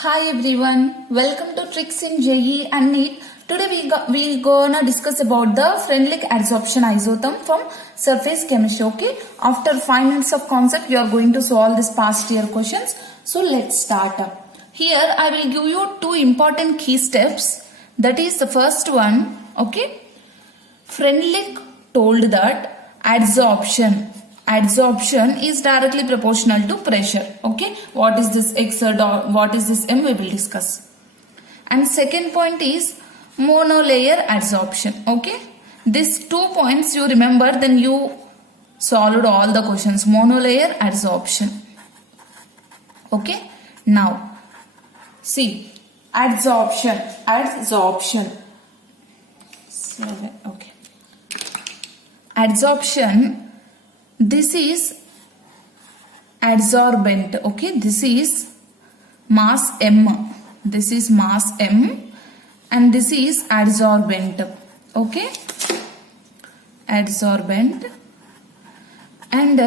Hi everyone, welcome to Tricks in JE and NEET. Today we gonna discuss about the Freundlich adsorption isotherm from surface chemistry. Okay, after 5 minutes of concept, you are going to solve this past year questions. So let's start. Here I will give you two important key steps. That is the first one. Okay, Freundlich told that adsorption is directly proportional to pressure. Okay, what is this x or what is this m, we will discuss. And second point is monolayer adsorption. Okay, these 2 points you remember, then you solved all the questions. Monolayer adsorption. Okay, now see adsorption. Okay, adsorption, this is adsorbent. Okay, this is mass m, this is mass m, and this is adsorbent. Okay, adsorbent. And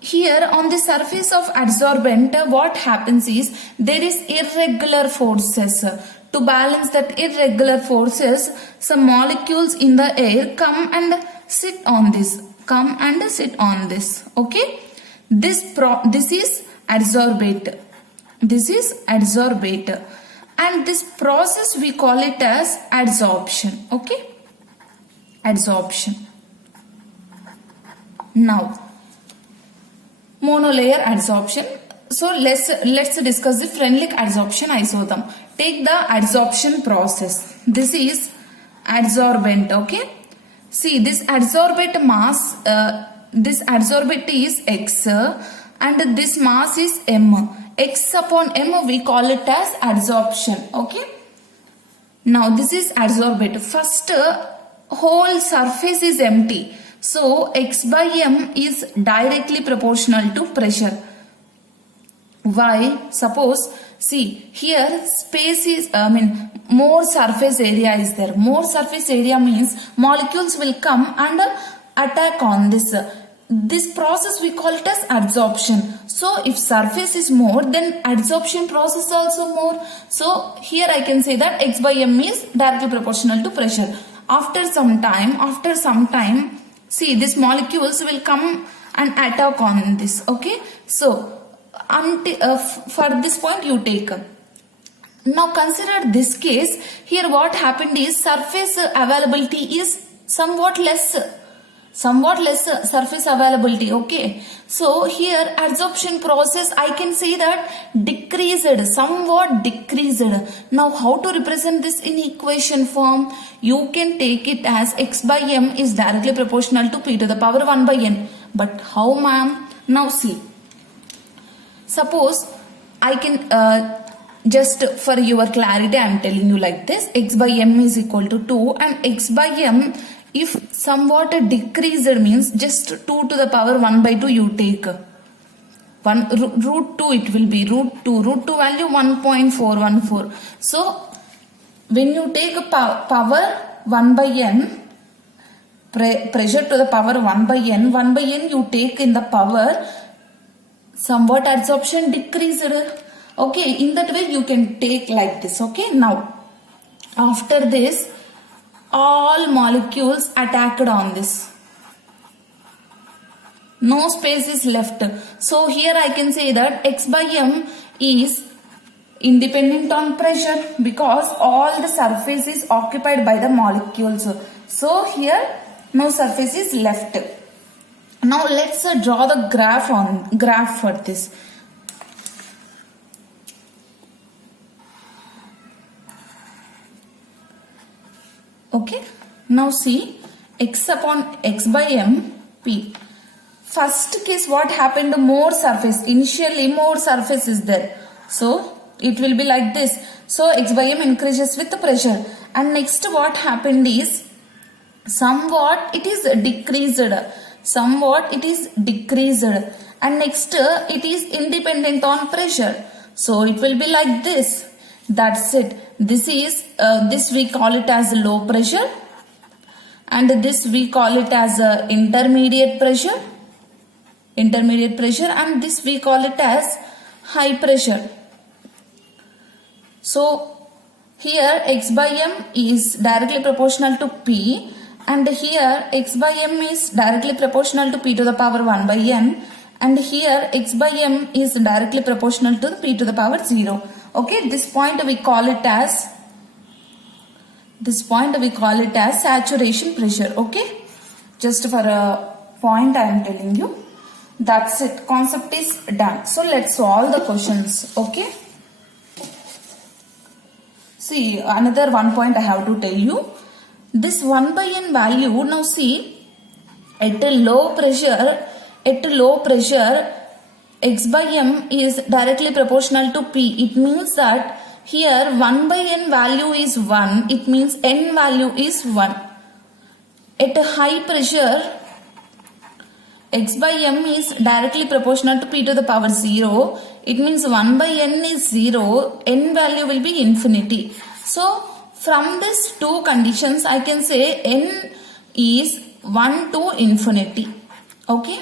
here on the surface of adsorbent, what happens is there is irregular forces. To balance that irregular forces, some molecules in the air come and sit on this. Okay, this is adsorbate. This is adsorbate, and this process we call it as adsorption. Okay, adsorption. Now monolayer adsorption. So let's discuss the Freundlich adsorption isotherm. Take the adsorption process. This is adsorbent. Okay, see this adsorbate mass, this adsorbate is x and this mass is m. X upon m we call it as adsorption. Okay, now this is adsorbate. First whole surface is empty, so x by m is directly proportional to pressure. Why? Suppose, see here space is, more surface area is there. More surface area means molecules will come and attack on this. This process we call it as adsorption. So if surface is more, then adsorption process also more. So here I can say that x by m is directly proportional to pressure. After some time, see these molecules will come and attack on this. Okay, so for this point you take. Now consider this case. Here what happened is surface availability is somewhat less surface availability. Okay, so here adsorption process I can say that somewhat decreased. Now how to represent this in equation form? You can take it as x by m is directly proportional to p to the power 1 by n. But how, ma'am? Now see, suppose I can just for your clarity I am telling you like this. X by m is equal to 2, and x by m if somewhat decreased means just 2 to the power 1 by 2 you take. Root 2 it will be root 2 value 1.414. So when you take power 1 by n, pressure to the power 1 by n you take in the power, somewhat adsorption decreased. Okay, in that way you can take like this. Okay, now after this all molecules attacked on this, no space is left. So here I can say that x by m is independent on pressure because all the surface is occupied by the molecules. So here no surface is left. Now let's draw the graph for this. Okay, now see x upon x by m p. First case what happened? More surface. Initially more surface is there, so it will be like this. So x by m increases with the pressure, and next what happened is somewhat it is decreased, and next it is independent on pressure, so it will be like this. That's it. This is this we call it as low pressure, and this we call it as intermediate pressure, and this we call it as high pressure. So here x by m is directly proportional to p, and here x by m is directly proportional to p to the power 1 by n, and here x by m is directly proportional to p to the power 0. Okay, this point we call it as saturation pressure. Okay, just for a point I am telling you. That's it, concept is done. So let's solve the questions. Okay, see, another one point I have to tell you. This 1 by n value, now see, at a low pressure, x by m is directly proportional to p. It means that here 1 by n value is 1. It means n value is 1. At a high pressure, x by m is directly proportional to p to the power 0. It means 1 by n is 0. N value will be infinity. So from these two conditions, I can say n is 1 to infinity. Okay.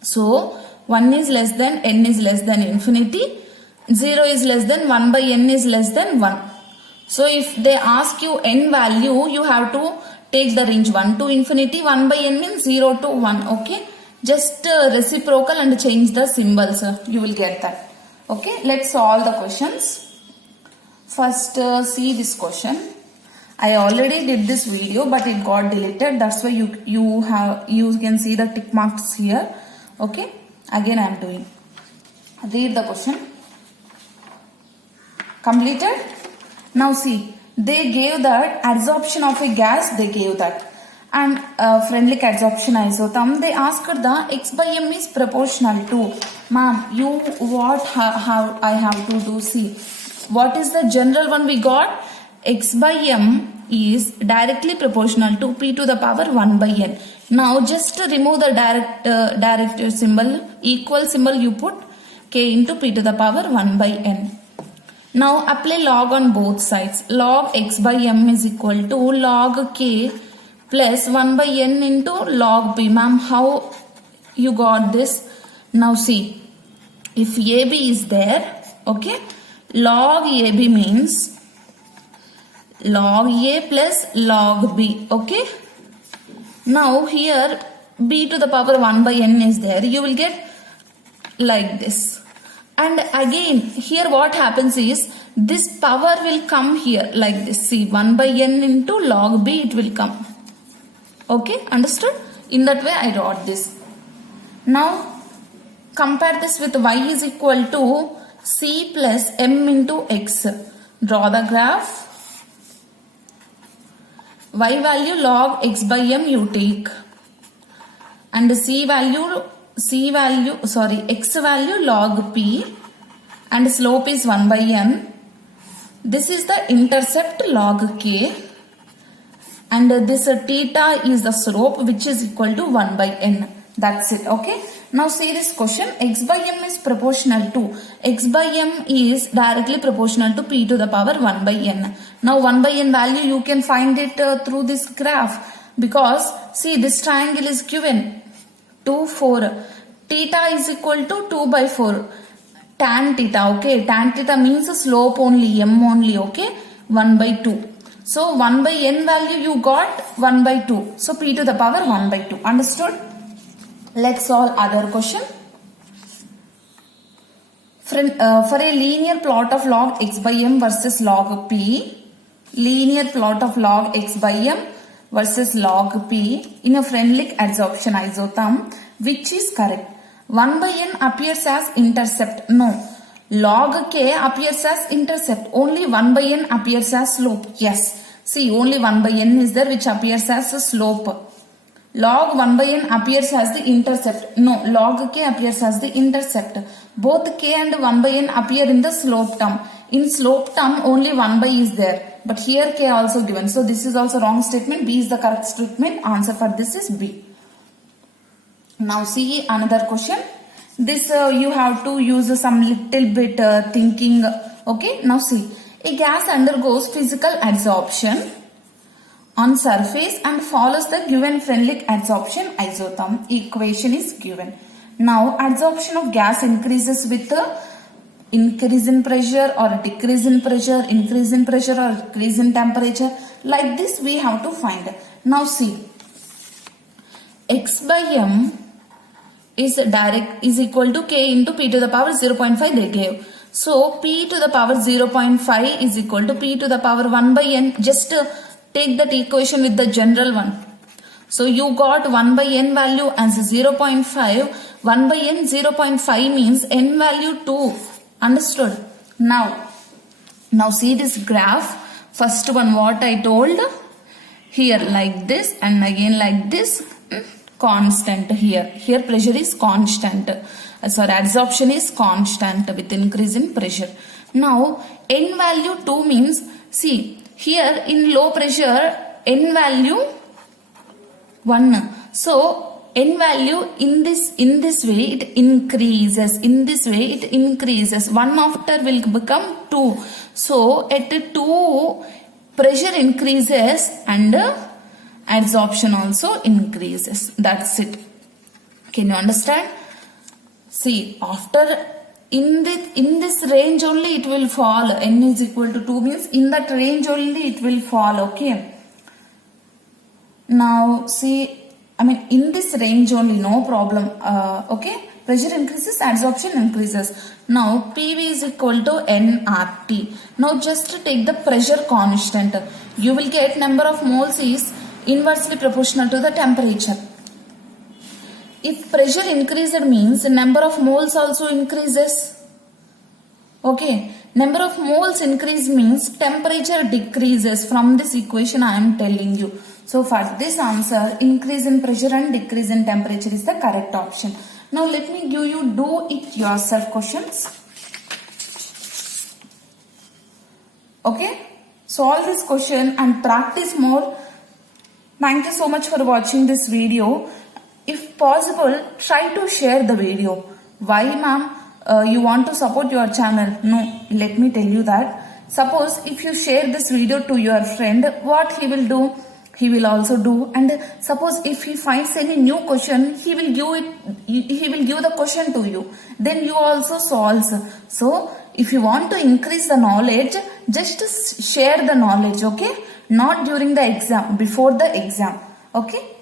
So 1 is less than, n is less than infinity. 0 is less than, 1 by n is less than 1. So if they ask you n value, you have to take the range 1 to infinity. 1 by n means 0 to 1. Okay. Just reciprocal and change the symbols. You will get that. Okay. Let's solve the questions. First, see this question. I already did this video, but it got deleted. That's why you can see the tick marks here. Okay. Again, I am doing. Read the question. Completed? Now see, they gave that adsorption of a gas, they gave that. And Freundlich adsorption isotherm, they asked the x by m is proportional to. Ma'am, how I have to do, see. What is the general one we got? X by m is directly proportional to p to the power 1 by n. Now just remove the direct symbol, equal symbol you put, k into p to the power 1 by n. Now apply log on both sides. Log x by m is equal to log k plus 1 by n into log b. Ma'am, how you got this? Now see, if ab is there, okay, log ab means log a plus log b. Okay. Now here b to the power 1 by n is there. You will get like this. And again, here what happens is, this power will come here like this. See, 1 by n into log b, it will come. Okay, understood? In that way, I wrote this. Now, compare this with y is equal to c plus m into x. Draw the graph. Y value log x by m you take. And x value log p, and slope is 1 by n. This is the intercept log k, and this theta is the slope, which is equal to 1 by n. That's it. Okay. Now see this question. X by m is proportional to, x by m is directly proportional to p to the power 1 by n. Now 1 by n value you can find it through this graph, because see, this triangle is given 2, 4. Theta is equal to 2 by 4. Tan theta, okay. Tan theta means slope only, m only, okay. 1 by 2. So 1 by n value you got 1 by 2. So p to the power 1 by 2. Understood? Let's solve other question. For a linear plot of log x by m versus log p, linear plot of log x by m versus log p in a Freundlich adsorption isotherm, which is correct? 1 by n appears as intercept. No. Log k appears as intercept. Only 1 by n appears as slope. Yes. See, only 1 by n is there, which appears as a slope. Log 1 by n appears as the intercept. No, log k appears as the intercept. Both k and 1 by n appear in the slope term. In slope term, only 1 by is there. But here k also given. So this is also wrong statement. B is the correct statement. Answer for this is B. Now see another question. This you have to use some little bit thinking. Okay. Now see. A gas undergoes physical adsorption on surface and follows the given Freundlich adsorption isotherm. Equation is given. Now adsorption of gas increases with increase in pressure or decrease in pressure, increase in pressure or decrease in temperature. Like this we have to find. Now see, x by m is equal to k into p to the power 0.5 they gave. So p to the power 0.5 is equal to p to the power 1 by n. Just take that equation with the general one. So you got 1 by n value as 0.5. 1 by n 0.5 means n value 2. Understood? Now see this graph. First one what I told. Here like this and again like this. Constant here. Here pressure is constant. Adsorption is constant with increase in pressure. Now n value 2 means, see here in low pressure n value 1. So n value in this way it increases. In this way it increases. 1 after will become 2. So at 2 pressure increases and adsorption also increases. That's it. Can you understand? See, after in this range only it will fall. N is equal to 2 means in that range only it will fall. Okay. Now see, in this range only, no problem. Okay. Pressure increases, adsorption increases. Now PV is equal to nRT. Now just take the pressure constant. You will get number of moles is inversely proportional to the temperature. If pressure increased means number of moles also increases. Okay. Number of moles increase means temperature decreases. From this equation I am telling you. So for this answer, increase in pressure and decrease in temperature is the correct option. Now let me give you do it yourself questions. Okay. Solve this question and practice more. Thank you so much for watching this video. If possible, try to share the video. Why, ma'am? You want to support your channel? No, let me tell you that. Suppose if you share this video to your friend, what he will do? He will also do. And suppose if he finds any new question, he will give the question to you. Then you also solve. So if you want to increase the knowledge, just share the knowledge. Okay. Not during the exam, before the exam. Okay.